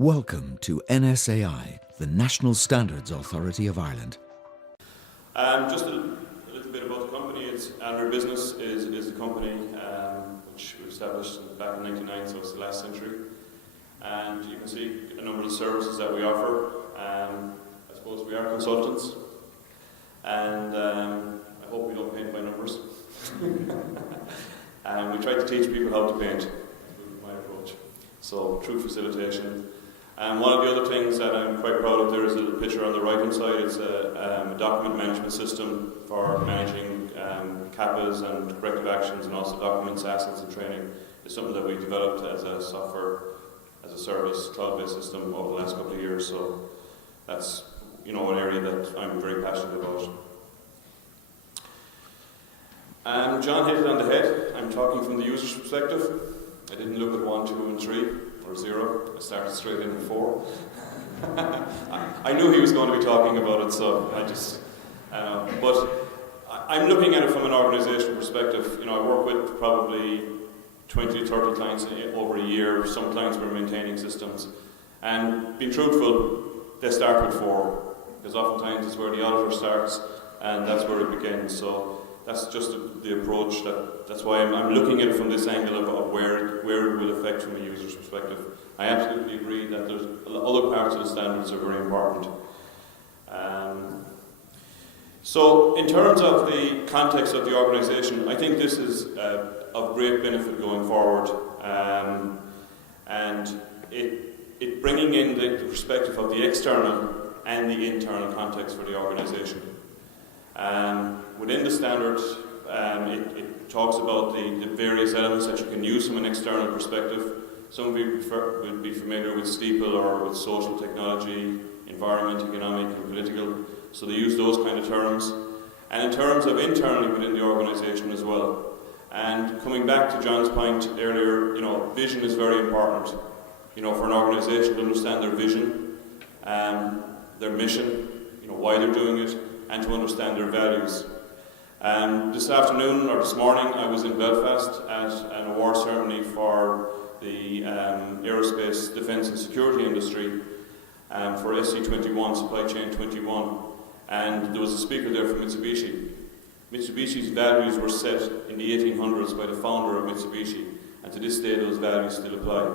Welcome to NSAI, the National Standards Authority of Ireland. Just a little bit about the company. Our business is a company which we established back in 1999, so it's the last century. And you can see a number of the services that we offer. I suppose we are consultants, and I hope we don't paint by numbers. And we try to teach people how to paint. That's my approach. So through facilitation. And one of the other things that I'm quite proud of, there is a little picture on the right hand side. It's a document management system for managing CAPAs and corrective actions, and also documents, assets and training. It's something that we developed as a software, as a service, cloud-based system over the last couple of years. So that's an area that I'm very passionate about. John hit it on the head. I'm talking from the user's perspective. I didn't look at 1, 2 and 3. Or 0. I started straight in at 4. I knew he was going to be talking about it, so I just... but I'm looking at it from an organisational perspective. I work with probably 20 to 30 clients over a year. Some clients were maintaining systems. And being truthful, they start with 4. Because oftentimes it's where the auditor starts, and that's where it begins. So that's just the approach. That's why I'm looking at it from this angle of where it will affect from a user's perspective. I absolutely agree that there's other parts of the standards are very important. So in terms of the context of the organisation, I think this is of great benefit going forward, and it bringing in the perspective of the external and the internal context for the organisation. Within the standard, it talks about the various elements that you can use from an external perspective. Some of you would be familiar with STEEPLE or with social technology, environment, economic and political. So they use those kind of terms. And in terms of internally within the organisation as well. And coming back to John's point earlier, vision is very important. For an organisation to understand their vision, their mission, why they're doing it, and to understand their values. This afternoon, or this morning, I was in Belfast at an award ceremony for the aerospace, defence and security industry for SC21, Supply Chain 21. And there was a speaker there from Mitsubishi. Mitsubishi's values were set in the 1800s by the founder of Mitsubishi, and to this day those values still apply.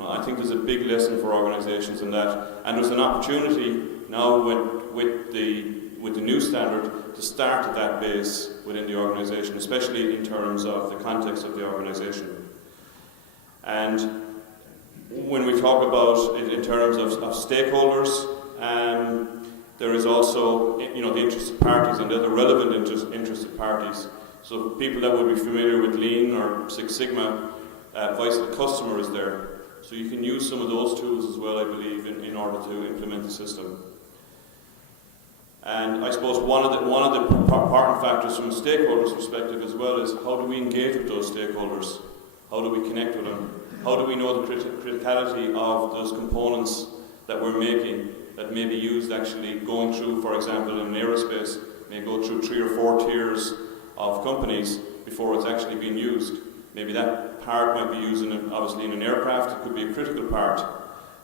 I think there's a big lesson for organisations in that, and there's an opportunity now with the new standard to start at that base within the organisation, especially in terms of the context of the organisation. And when we talk about it in terms of stakeholders, there is also the interested parties and the other relevant interested parties. So people that would be familiar with Lean or Six Sigma, advice of the customer is there. So you can use some of those tools as well, I believe, in order to implement the system. And I suppose one of the important factors from a stakeholder's perspective as well is how do we engage with those stakeholders? How do we connect with them? How do we know the criticality of those components that we're making that may be used actually going through, for example, in aerospace, may go through 3 or 4 tiers of companies before it's actually being used. Maybe that part might be used obviously in an aircraft. It could be a critical part.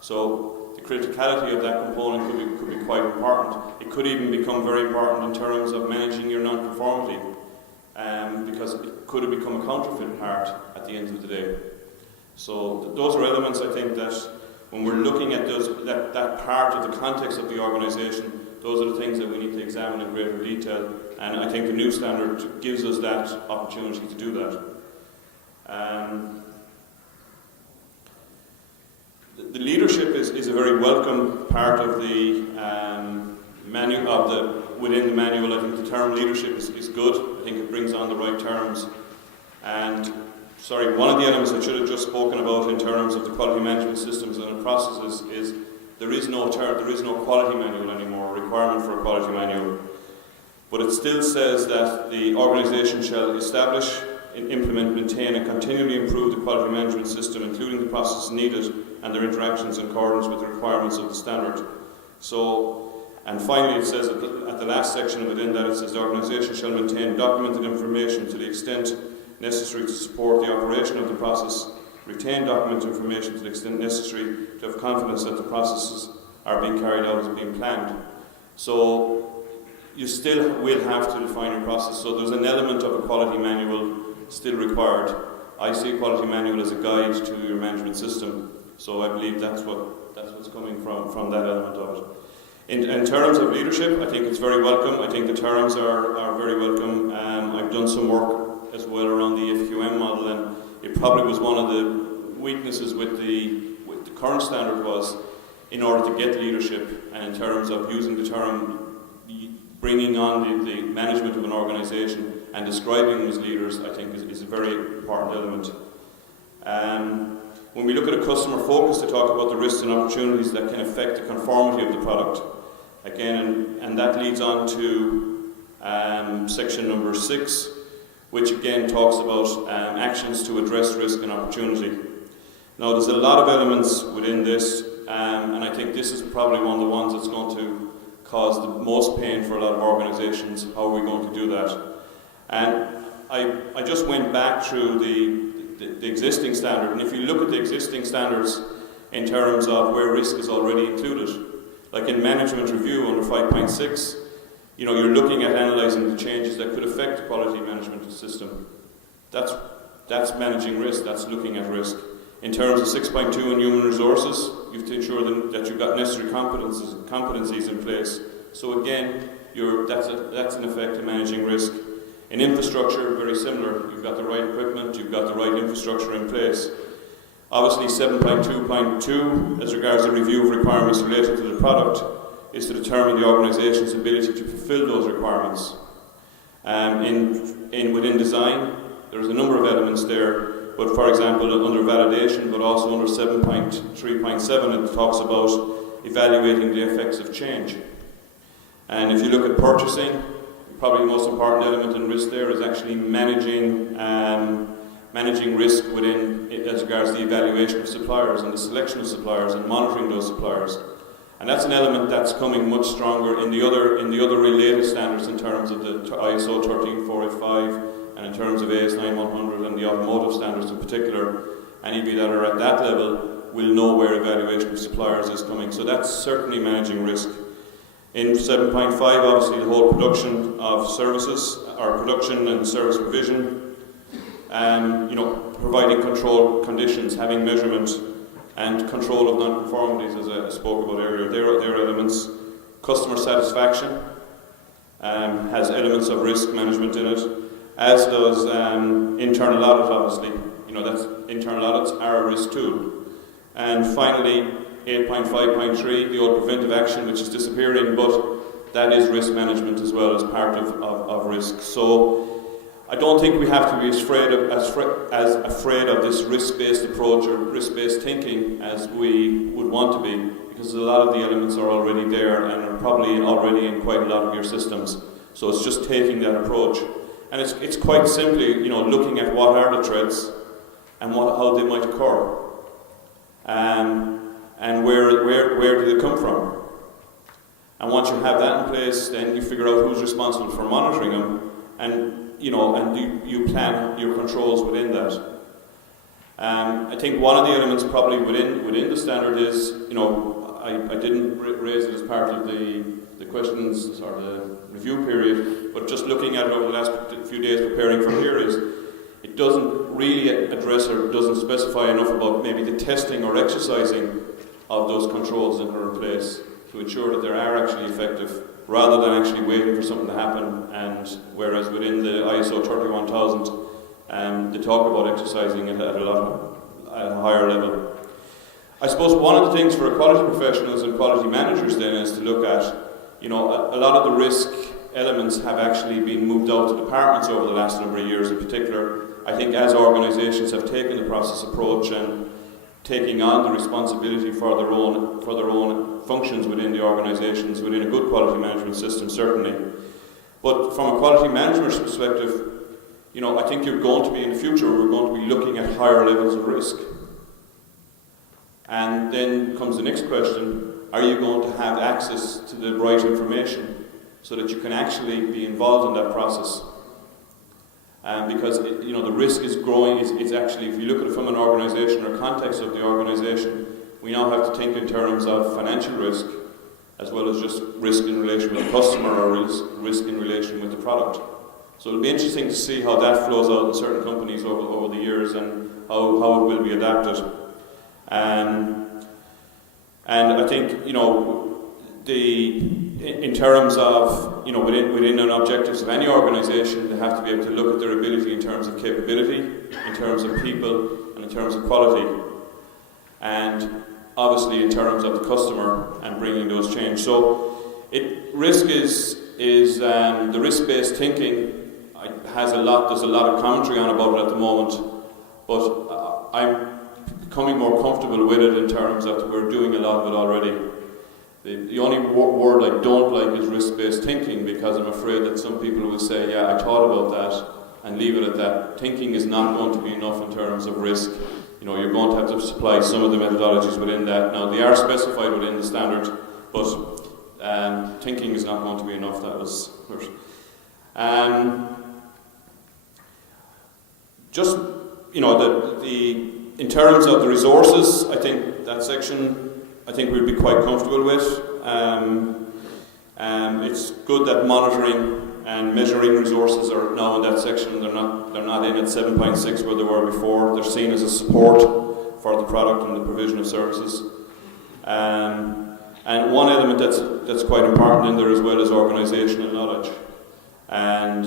So the criticality of that component could be quite important. It could even become very important in terms of managing your non-conformity, because it could have become a counterfeit part at the end of the day. So those are elements, I think, that when we're looking at that part of the context of the organisation, those are the things that we need to examine in greater detail. And I think the new standard gives us that opportunity to do that. The leadership is a very welcome part of the manual within the manual. I think the term leadership is good. I think it brings on the right terms. And one of the elements I should have just spoken about in terms of the quality management systems and the processes is there is no quality manual anymore, a requirement for a quality manual. But it still says that the organisation shall establish, implement, maintain and continually improve the quality management system, including the processes needed and their interactions in accordance with the requirements of the standard. And finally it says at the last section within that, it says the organisation shall maintain documented information to the extent necessary to support the operation of the process retain document information to the extent necessary to have confidence that the processes are being carried out as being planned. So you still will have to define your process. So there's an element of a quality manual still required. I see a quality manual as a guide to your management system. So I believe that's what's coming from that element of it. In terms of leadership, I think it's very welcome. I think the terms are very welcome. I've done some work as well around the FQM model, and it probably was one of the weaknesses with the current standard was in order to get leadership, and in terms of using the term, bringing on the management of an organisation and describing them as leaders, I think is a very important element. When we look at a customer focus, to talk about the risks and opportunities that can affect the conformity of the product. Again, and that leads on to section number 6, which again talks about actions to address risk and opportunity. Now, there's a lot of elements within this, and I think this is probably one of the ones that's going to cause the most pain for a lot of organisations. How are we going to do that? And I just went back through the existing standard, and if you look at the existing standards in terms of where risk is already included, like in management review under 5.6, you're looking at analysing the changes that could affect the quality management system. That's managing risk, that's looking at risk. In terms of 6.2 in human resources, you have to ensure that you've got necessary competencies in place. So again, that's an effect of managing risk. In infrastructure, very similar. You've got the right equipment, you've got the right infrastructure in place. Obviously 7.2.2, as regards the review of requirements related to the product, is to determine the organisation's ability to fulfil those requirements. Within design, there's a number of elements there, but for example, under validation, but also under 7.3.7, it talks about evaluating the effects of change. And if you look at purchasing, probably the most important element in risk there is actually managing risk within, as regards the evaluation of suppliers and the selection of suppliers and monitoring those suppliers. And that's an element that's coming much stronger in the other related standards in terms of the ISO 13485 and in terms of AS9100 and the automotive standards in particular. Any of you that are at that level will know where evaluation of suppliers is coming. So that's certainly managing risk. In 7.5, obviously the whole production of services, or production and service provision, providing controlled conditions, having measurement and control of non-conformities, as I spoke about earlier. There are elements. Customer satisfaction has elements of risk management in it, as does internal audit, obviously. That's internal audits are a risk tool. And finally, 8.5.3, the old preventive action, which is disappearing, but that is risk management as well as part of risk. So I don't think we have to be as afraid of this risk-based approach or risk-based thinking as we would want to be, because a lot of the elements are already there and are probably already in quite a lot of your systems. So it's just taking that approach. And it's quite simply, looking at what are the threats and how they might occur. And where do they come from? And once you have that in place, then you figure out who's responsible for monitoring them, and you plan your controls within that. I think one of the elements probably within the standard is, I didn't raise it as part of the questions or the review period, but just looking at it over the last few days preparing for here is, it doesn't really address or doesn't specify enough about maybe the testing or exercising of those controls that are in place to ensure that they are actually effective, rather than actually waiting for something to happen. And whereas within the ISO 31000, they talk about exercising it at a higher level. I suppose one of the things for quality professionals and quality managers then is to look at, a lot of the risk elements have actually been moved out to departments over the last number of years in particular. I think as organisations have taken the process approach and taking on the responsibility for their own functions within the organisations, within a good quality management system, certainly. But from a quality management perspective, I think you're going to be, in the future, we're going to be looking at higher levels of risk. And then comes the next question, are you going to have access to the right information so that you can actually be involved in that process? because the risk is growing. It's actually, if you look at it from an organisation or context of the organisation, we now have to think in terms of financial risk as well as just risk in relation with the customer or risk in relation with the product. So it'll be interesting to see how that flows out in certain companies over the years and how it will be adapted. And I think, in terms of, within an objectives of any organisation, they have to be able to look at their ability in terms of capability, in terms of people, and in terms of quality. And obviously in terms of the customer and bringing those change. So risk is the risk-based thinking there's a lot of commentary on about it at the moment, but I'm becoming more comfortable with it in terms that we're doing a lot of it already. The only word I don't like is risk-based thinking, because I'm afraid that some people will say, yeah, I thought about that, and leave it at that. Thinking is not going to be enough in terms of risk. You're going to have to supply some of the methodologies within that. Now, they are specified within the standard, but thinking is not going to be enough. That was just, in terms of the resources, I think that section, we'd be quite comfortable with. It's good that monitoring and measuring resources are now in that section. They're not in at 7.6 where they were before. They're seen as a support for the product and the provision of services. And one element that's quite important in there as well is organisational knowledge. And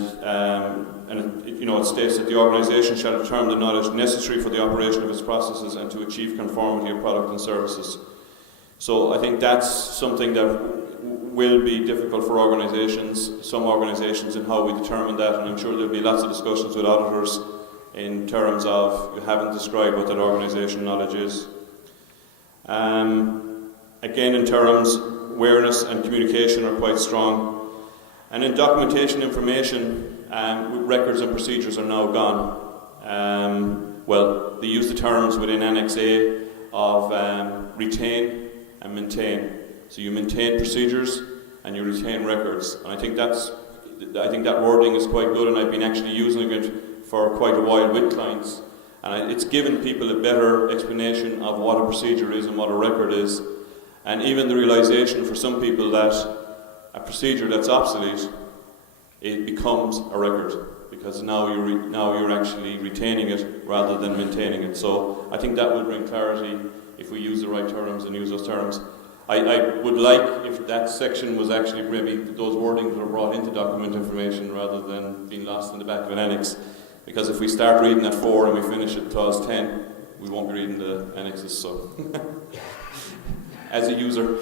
it states that the organisation shall determine the knowledge necessary for the operation of its processes and to achieve conformity of product and services. So I think that's something that will be difficult for some organisations, in how we determine that, and I'm sure there'll be lots of discussions with auditors in terms of, you haven't described what that organisation knowledge is. Again, in terms, awareness and communication are quite strong. And in documentation information, records and procedures are now gone. They use the terms within NSAI of retain and maintain. So you maintain procedures and you retain records. And I think that wording is quite good, and I've been actually using it for quite a while with clients. And it's given people a better explanation of what a procedure is and what a record is. And even the realisation for some people that a procedure that's obsolete, it becomes a record, because now you're actually retaining it rather than maintaining it. So I think that will bring clarity if we use the right terms and use those terms. I would like if that section was actually, maybe those wordings were brought into document information rather than being lost in the back of an annex. Because if we start reading at 4 and we finish at clause 10, we won't be reading the annexes. So, as a user,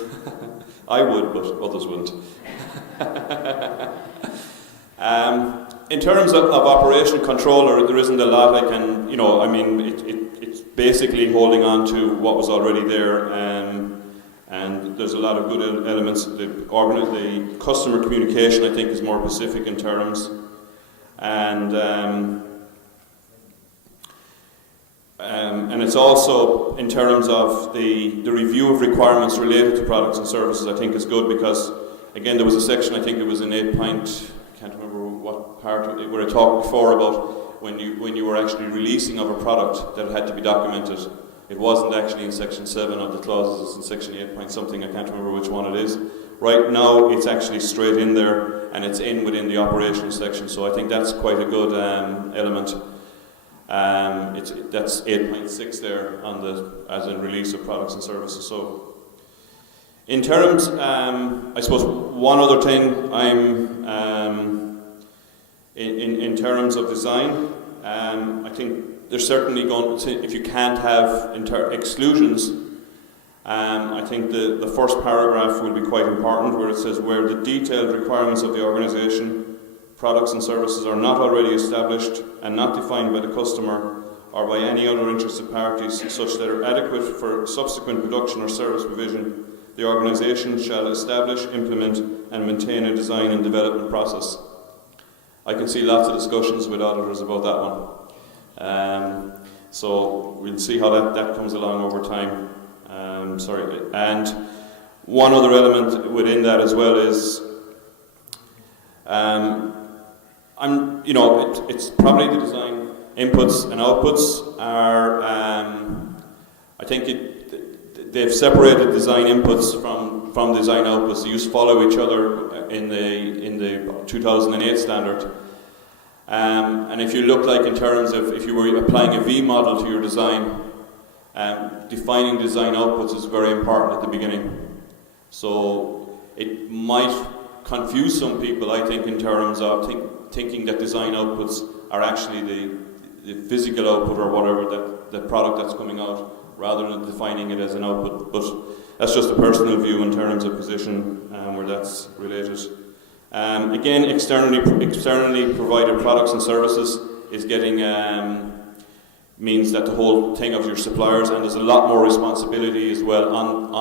I would, but others wouldn't. In terms of operational controller, there isn't a lot I can, it's basically holding on to what was already there, and there's a lot of good elements. The customer communication, I think, is more specific in terms, and it's also in terms of the review of requirements related to products and services. I think is good, because again there was a section, I think it was in 8 point, I can't remember what part of it, where I talked before about when you were actually releasing of a product that had to be documented. It wasn't actually in section 7 of the clauses, it's in section 8 point something, I can't remember which one it is. Right now it's actually straight in there, and it's within the operations section, so I think that's quite a good element. That's 8.6 there on as in release of products and services. So, in terms, I suppose one other thing in terms of design, I think there's certainly going to, if you can't have exclusions, I think the first paragraph will be quite important, where it says where the detailed requirements of the organisation, products and services are not already established and not defined by the customer or by any other interested parties such that are adequate for subsequent production or service provision, the organisation shall establish, implement and maintain a design and development process. I can see lots of discussions with auditors about that one. So we'll see how that comes along over time. And one other element within that as well is it's probably the design inputs and outputs are, I think they've separated design inputs from design outputs. They used to follow each other in the 2008 standard. And if you look like in terms of if you were applying a V model to your design, defining design outputs is very important at the beginning. So it might confuse some people, I think, in terms of thinking that design outputs are actually the physical output or whatever, the product that's coming out, rather than defining it as an output. But that's just a personal view in terms of position where that's related. Again, externally provided products and services is getting means that the whole thing of your suppliers, and there's a lot more responsibility as well on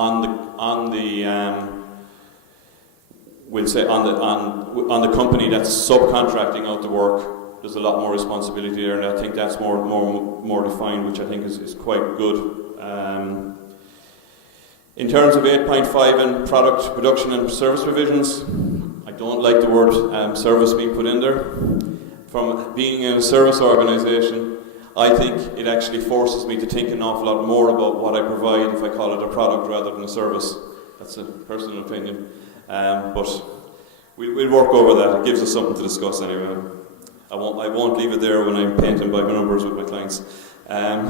the company that's subcontracting out the work. There's a lot more responsibility there, and I think that's more defined, which I think is quite good. In terms of 8.5 and product production and service provisions, I don't like the word service being put in there. From being in a service organisation, I think it actually forces me to think an awful lot more about what I provide if I call it a product rather than a service. That's a personal opinion. But we'll work over that. It gives us something to discuss anyway. I won't leave it there when I'm painting by numbers with my clients. And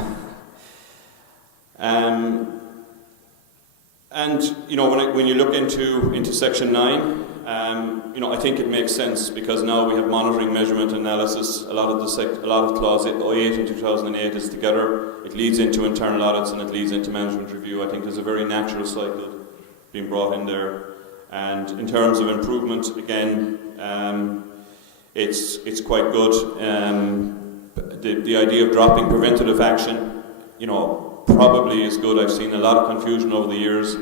when you look into section 9, I think it makes sense, because now we have monitoring, measurement, analysis. A lot of clause 8 in 2008 is together. It leads into internal audits and it leads into management review. I think there's a very natural cycle being brought in there. And in terms of improvement, again, it's quite good. The idea of dropping preventative action, probably is good. I've seen a lot of confusion over the years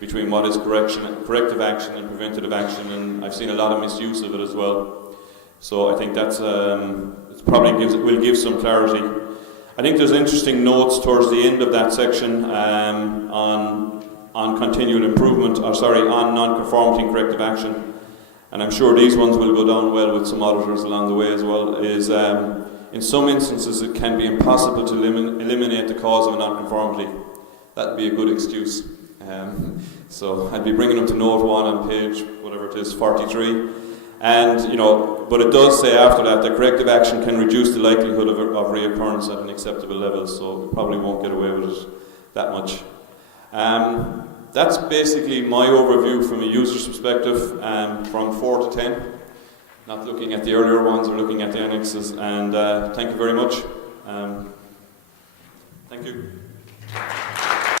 between what is corrective action and preventative action, and I've seen a lot of misuse of it as well. So I think that's it probably will give some clarity. I think there's interesting notes towards the end of that section on continual improvement, on non-conformity and corrective action, and I'm sure these ones will go down well with some auditors along the way as well. Is in some instances it can be impossible to eliminate the cause of a non-conformity. That would be a good excuse. So I'd be bringing them to note 1 on page, whatever it is, 43. And, but it does say after that corrective action can reduce the likelihood of reoccurrence at an acceptable level, so we probably won't get away with it that much. That's basically my overview from a user's perspective, from 4 to 10. Not looking at the earlier ones or looking at the annexes, and thank you very much. Thank you.